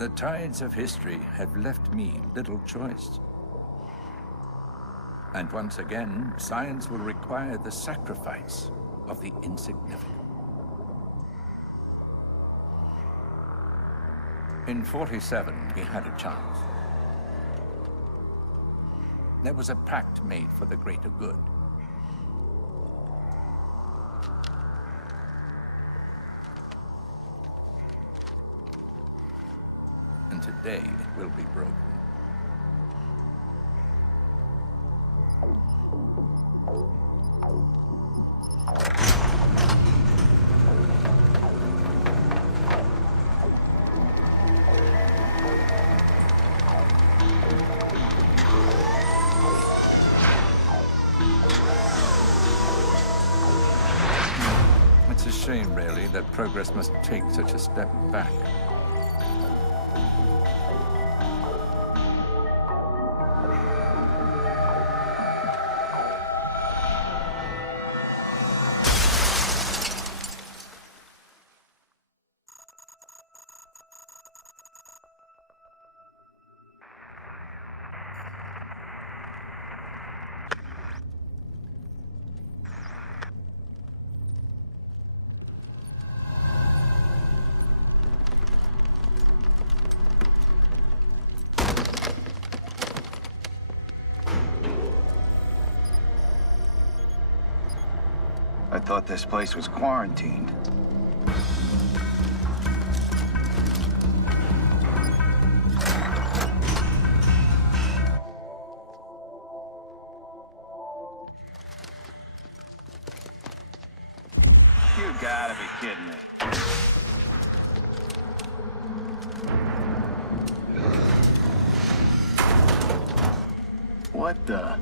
The tides of history have left me little choice. And once again, science will require the sacrifice of the insignificant. In 47, we had a chance. There was a pact made for the greater good. And today it will be broken. It's a shame, really, that progress must take such a step back. I thought this place was quarantined. You gotta be kidding me. What the?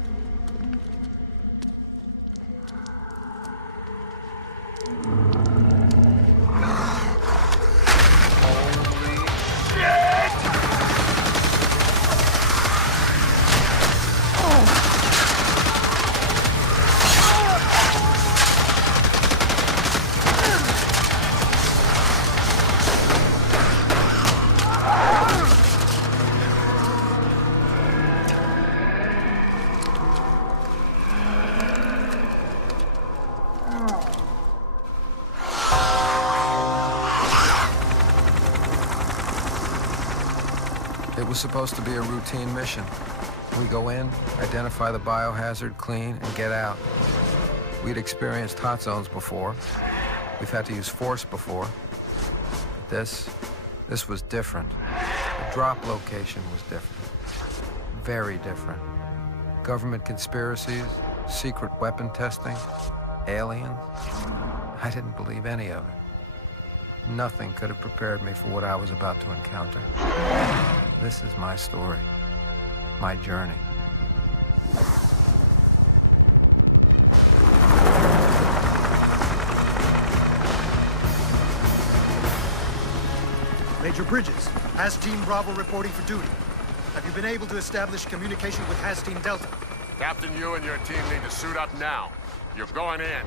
It was supposed to be a routine mission. We go in, identify the biohazard, clean, and get out. We'd experienced hot zones before. We've had to use force before. But this was different. The drop location was different. Very different. Government conspiracies, secret weapon testing, aliens. I didn't believe any of it. Nothing could have prepared me for what I was about to encounter. This is my story, my journey. Major Bridges, Has Team Bravo reporting for duty. Have you been able to establish communication with Has Team Delta? Captain, you and your team need to suit up now. You're going in.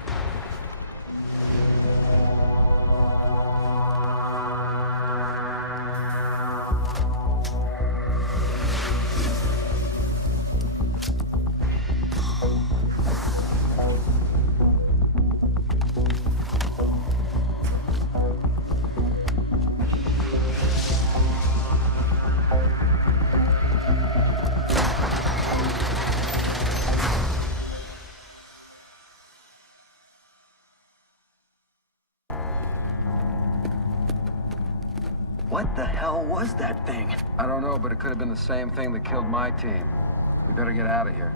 What the hell was that thing? I don't know, but it could have been the same thing that killed my team. We better get out of here.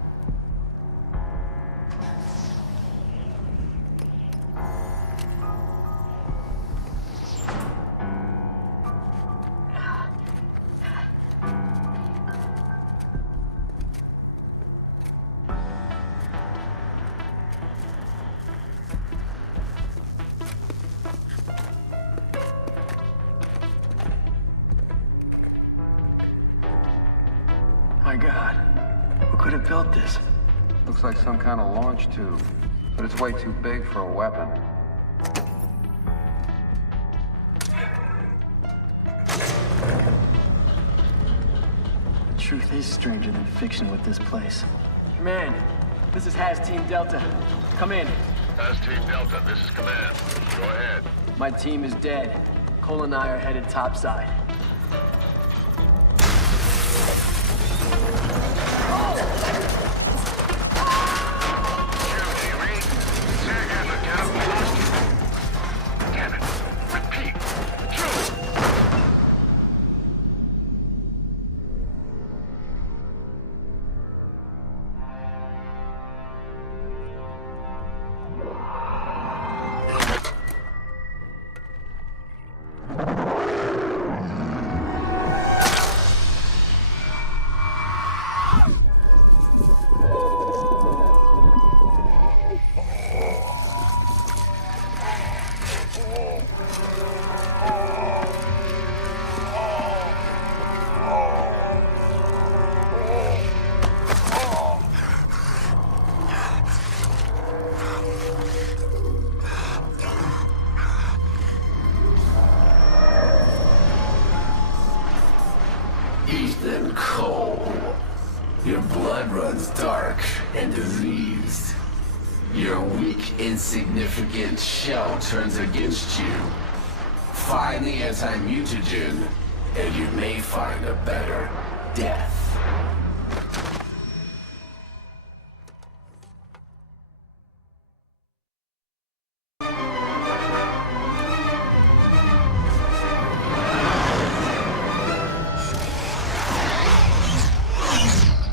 My God, who could have built this? Looks like some kind of launch tube, but it's way too big for a weapon. Truth is stranger than fiction with this place. Man, this is Has Team Delta. Come in. As Team Delta, this is Command. Go ahead. My team is dead. Cole and I are headed topside. Damn it. Repeat. Ethan Cole. Your blood runs dark and diseased. Your weak, insignificant shell turns against you. Find the anti-mutagen, and you may find a better death.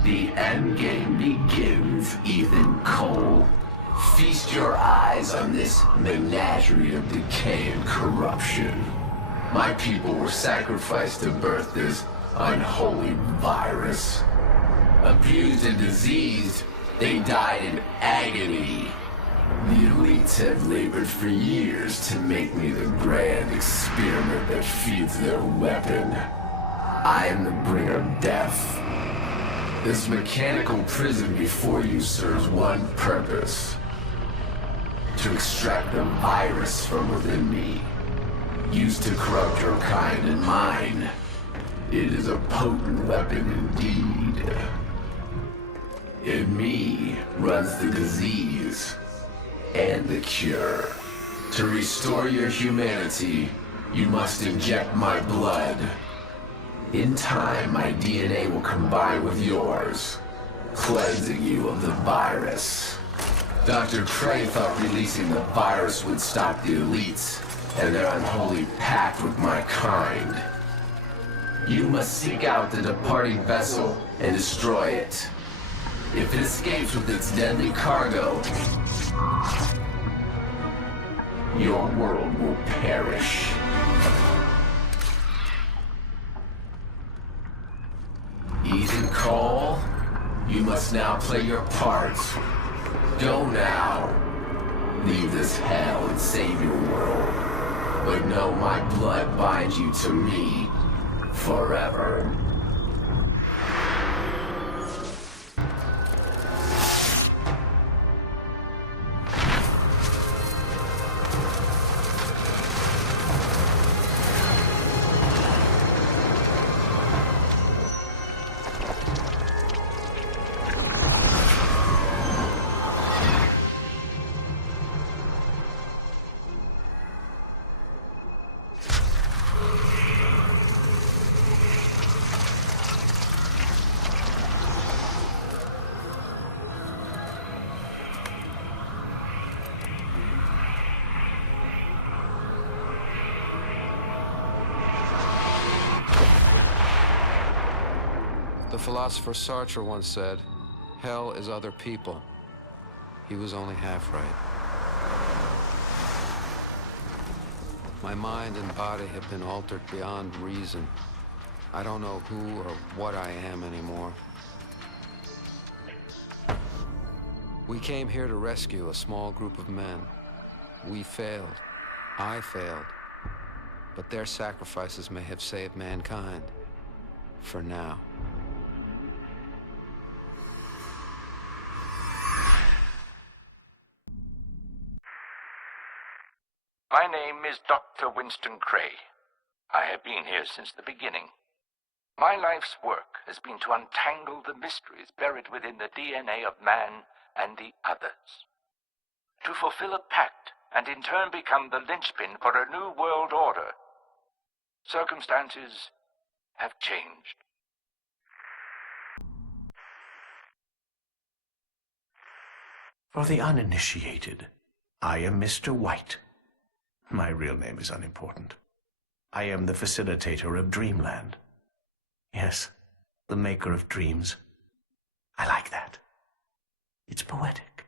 The endgame begins, Ethan Cole. Feast your eyes on this menagerie of decay and corruption. My people were sacrificed to birth this unholy virus. Abused and diseased, they died in agony. The elites have labored for years to make me the grand experiment that feeds their weapon. I am the bringer of death. This mechanical prison before you serves one purpose: to extract the virus from within me, used to corrupt your kind and mine. It is a potent weapon indeed. In me runs the disease and the cure. To restore your humanity, you must inject my blood. In time, my DNA will combine with yours, cleansing you of the virus. Dr. Prey thought releasing the virus would stop the elites and their unholy pact with my kind. You must seek out the departing vessel and destroy it. If it escapes with its deadly cargo, your world will perish. Ethan Cole, you must now play your part. Go now. Leave this hell and save your world. But know my blood binds you to me forever. The philosopher Sartre once said, "Hell is other people." He was only half right. My mind and body have been altered beyond reason. I don't know who or what I am anymore. We came here to rescue a small group of men. We failed. I failed. But their sacrifices may have saved mankind. For now. My name is Dr. Winston Cray. I have been here since the beginning. My life's work has been to untangle the mysteries buried within the DNA of man and the others. To fulfill a pact and in turn become the linchpin for a new world order. Circumstances have changed. For the uninitiated, I am Mr. White. My real name is unimportant. I am the facilitator of Dreamland. Yes, the maker of dreams. I like that. It's poetic.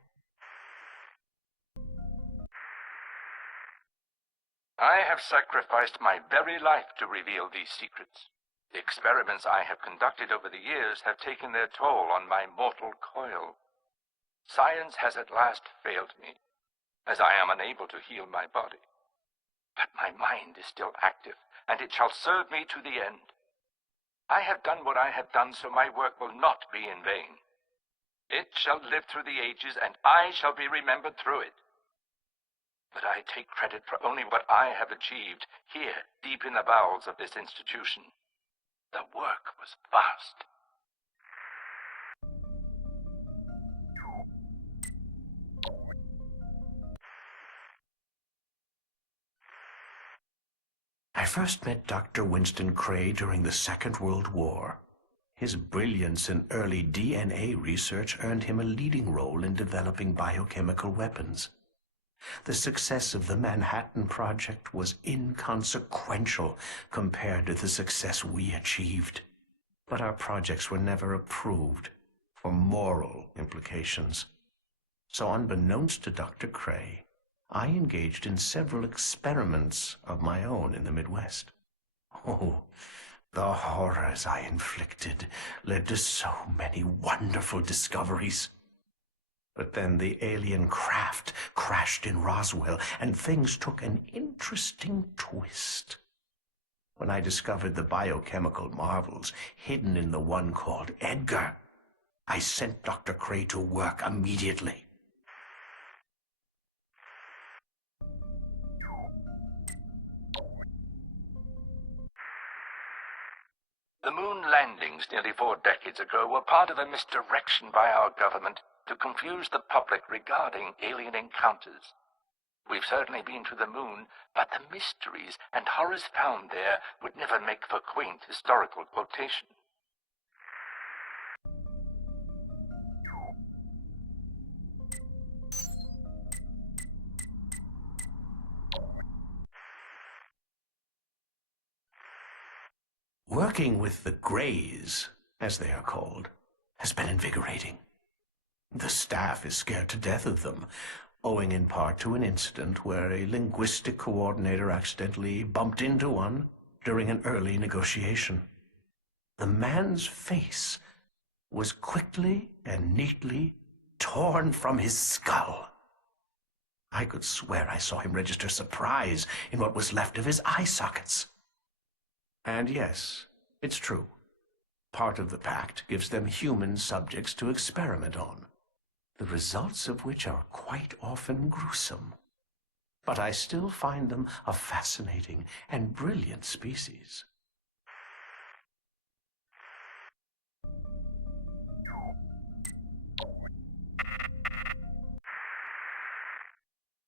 I have sacrificed my very life to reveal these secrets. The experiments I have conducted over the years have taken their toll on my mortal coil. Science has at last failed me, as I am unable to heal my body. But my mind is still active, and it shall serve me to the end. I have done what I have done, so my work will not be in vain. It shall live through the ages, and I shall be remembered through it. But I take credit for only what I have achieved here, deep in the bowels of this institution. The work was vast. I first met Dr. Winston Cray during the Second World War. His brilliance in early DNA research earned him a leading role in developing biochemical weapons. The success of the Manhattan Project was inconsequential compared to the success we achieved. But our projects were never approved for moral implications. So unbeknownst to Dr. Cray, I engaged in several experiments of my own in the Midwest. Oh, the horrors I inflicted led to so many wonderful discoveries. But then the alien craft crashed in Roswell, and things took an interesting twist. When I discovered the biochemical marvels hidden in the one called Edgar, I sent Dr. Cray to work immediately. The moon landings nearly 4 decades ago were part of a misdirection by our government to confuse the public regarding alien encounters. We've certainly been to the moon, but the mysteries and horrors found there would never make for quaint historical quotation. Working with the Greys, as they are called, has been invigorating. The staff is scared to death of them, owing in part to an incident where a linguistic coordinator accidentally bumped into one during an early negotiation. The man's face was quickly and neatly torn from his skull. I could swear I saw him register surprise in what was left of his eye sockets. And yes, it's true. Part of the pact gives them human subjects to experiment on, the results of which are quite often gruesome. But I still find them a fascinating and brilliant species.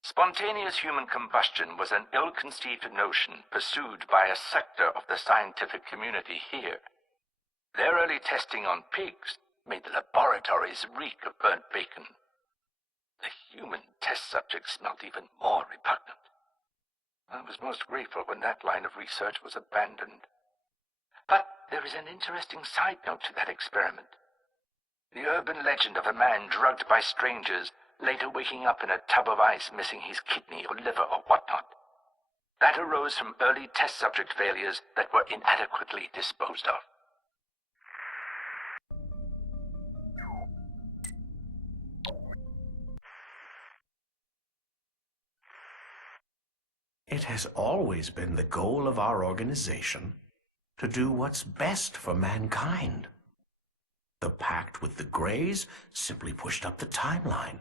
Spontaneous human combustion was an ill-conceived notion pursued by a sector of the scientific community here. Their early testing on pigs made the laboratories reek of burnt bacon. The human test subjects smelled even more repugnant. I was most grateful when that line of research was abandoned. But there is an interesting side note to that experiment. The urban legend of a man drugged by strangers, later waking up in a tub of ice missing his kidney or liver or whatnot. That arose from early test subject failures that were inadequately disposed of. It has always been the goal of our organization to do what's best for mankind. The pact with the Greys simply pushed up the timeline.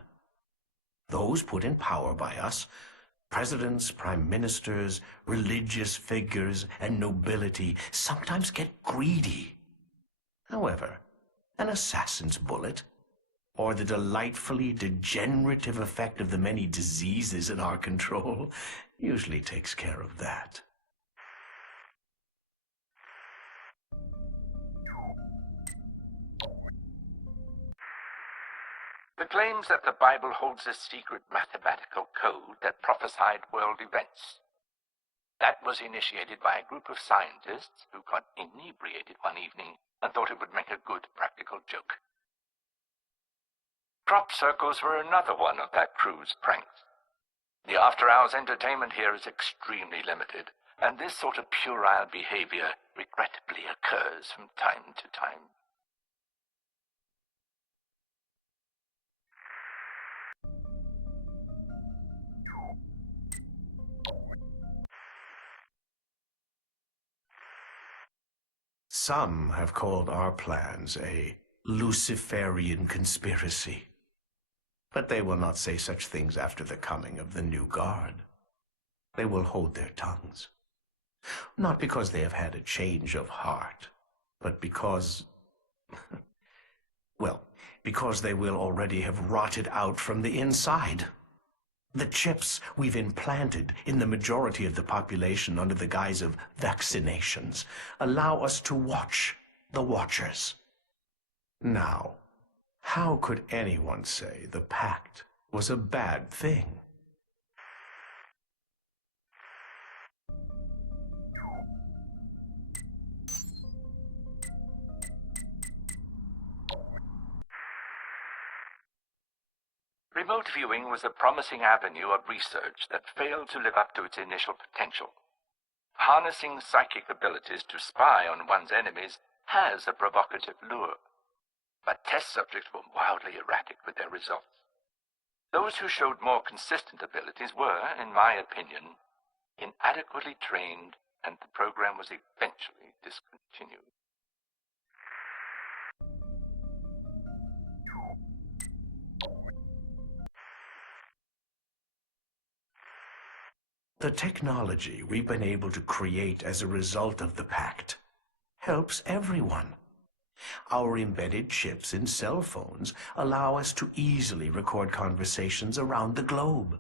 Those put in power by us Presidents, prime ministers, religious figures, and nobility sometimes get greedy. However, an assassin's bullet, or the delightfully degenerative effect of the many diseases in our control, usually takes care of that. The claims that the Bible holds a secret mathematical code that prophesied world events. That was initiated by a group of scientists who got inebriated one evening and thought it would make a good practical joke. Crop circles were another one of that crew's pranks. The after-hours entertainment here is extremely limited, and this sort of puerile behavior regrettably occurs from time to time. Some have called our plans a Luciferian conspiracy. But they will not say such things after the coming of the new guard. They will hold their tongues. Not because they have had a change of heart, but because... well, because they will already have rotted out from the inside. The chips we've implanted in the majority of the population under the guise of vaccinations allow us to watch the watchers. Now, how could anyone say the pact was a bad thing? Remote viewing was a promising avenue of research that failed to live up to its initial potential. Harnessing psychic abilities to spy on one's enemies has a provocative lure, but test subjects were wildly erratic with their results. Those who showed more consistent abilities were, in my opinion, inadequately trained, and the program was eventually discontinued. The technology we've been able to create as a result of the pact helps everyone. Our embedded chips in cell phones allow us to easily record conversations around the globe.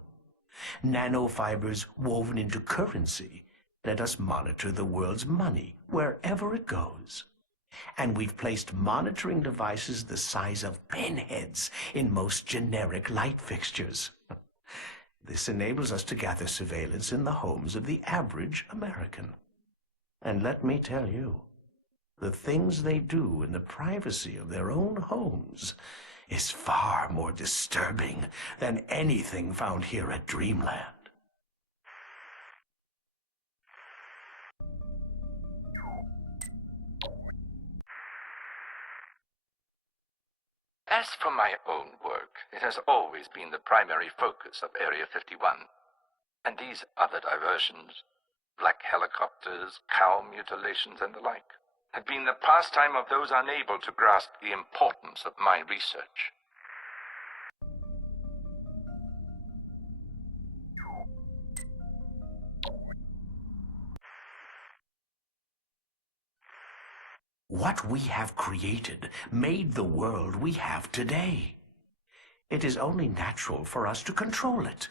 Nanofibers woven into currency let us monitor the world's money wherever it goes. And we've placed monitoring devices the size of pinheads in most generic light fixtures. This enables us to gather surveillance in the homes of the average American. And let me tell you, the things they do in the privacy of their own homes is far more disturbing than anything found here at Dreamland. As for my own work, it has always been the primary focus of Area 51. And these other diversions, black helicopters, cow mutilations, and the like, have been the pastime of those unable to grasp the importance of my research. What we have created made the world we have today. It is only natural for us to control it.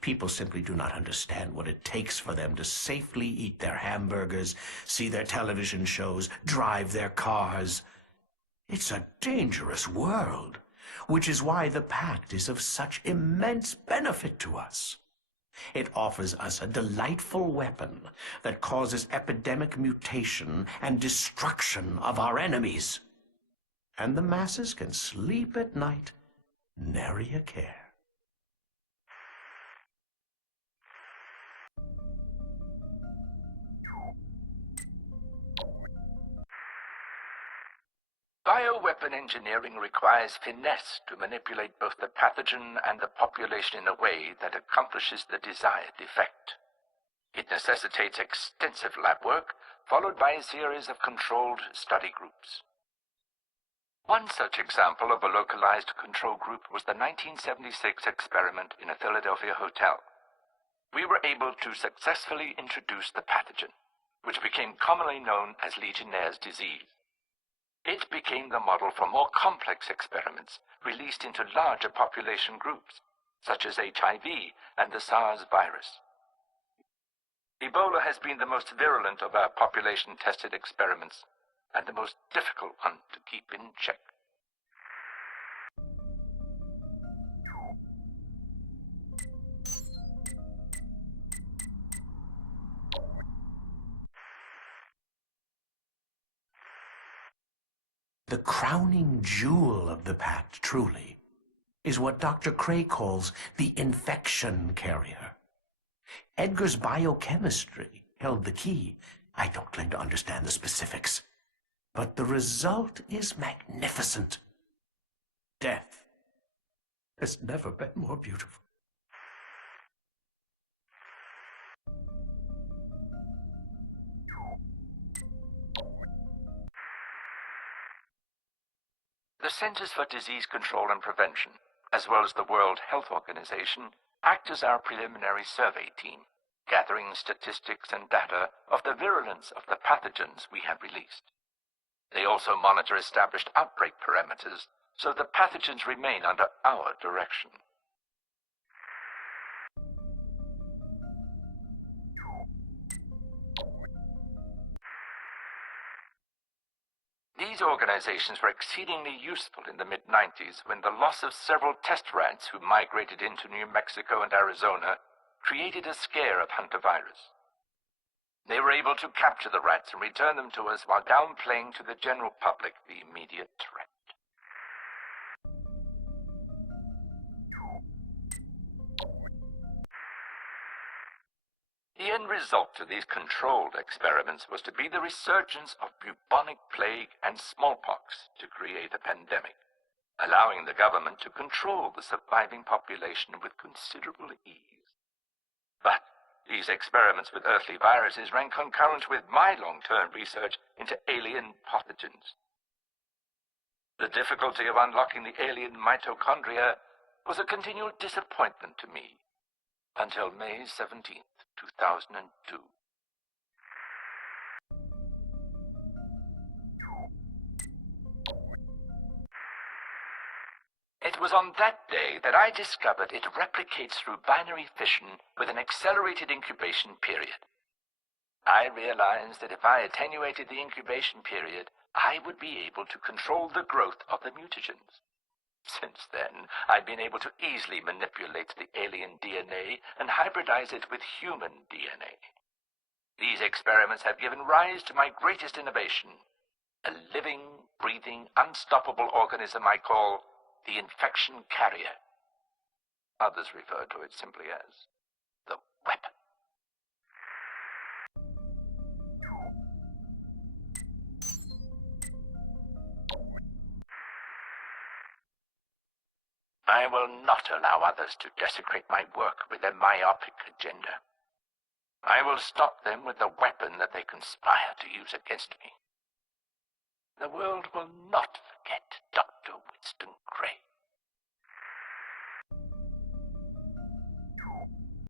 People simply do not understand what it takes for them to safely eat their hamburgers, see their television shows, drive their cars. It's a dangerous world, which is why the pact is of such immense benefit to us. It offers us a delightful weapon that causes epidemic mutation and destruction of our enemies. And the masses can sleep at night, nary a care. Bioweapon engineering requires finesse to manipulate both the pathogen and the population in a way that accomplishes the desired effect. It necessitates extensive lab work, followed by a series of controlled study groups. One such example of a localized control group was the 1976 experiment in a Philadelphia hotel. we were able to successfully introduce the pathogen, which became commonly known as Legionnaire's disease. It became the model for more complex experiments released into larger population groups, such as HIV and the SARS virus. Ebola has been the most virulent of our population-tested experiments, and the most difficult one to keep in check. The crowning jewel of the pact, truly, is what Dr. Cray calls the infection carrier. Edgar's biochemistry held the key. I don't claim to understand the specifics, but the result is magnificent. Death has never been more beautiful. The Centers for Disease Control and Prevention, as well as the World Health Organization, act as our preliminary survey team, gathering statistics and data of the virulence of the pathogens we have released. They also monitor established outbreak parameters, so the pathogens remain under our direction. These organizations were exceedingly useful in the mid-90s when the loss of several test rats who migrated into New Mexico and Arizona created a scare of hantavirus. They were able to capture the rats and return them to us while downplaying to the general public the immediate threat. The end result of these controlled experiments was to be the resurgence of bubonic plague and smallpox to create a pandemic, allowing the government to control the surviving population with considerable ease. But these experiments with earthly viruses ran concurrent with my long-term research into alien pathogens. The difficulty of unlocking the alien mitochondria was a continual disappointment to me until May 17th. 2002. It was on that day that I discovered it replicates through binary fission with an accelerated incubation period. I realized that if I attenuated the incubation period, I would be able to control the growth of the mutagens. Since then, I've been able to easily manipulate the alien DNA and hybridize it with human DNA. These experiments have given rise to my greatest innovation, a living, breathing, unstoppable organism I call the infection carrier. Others refer to it simply as the weapon. I will not allow others to desecrate my work with their myopic agenda. I will stop them with the weapon that they conspire to use against me. The world will not forget Dr. Winston Cray.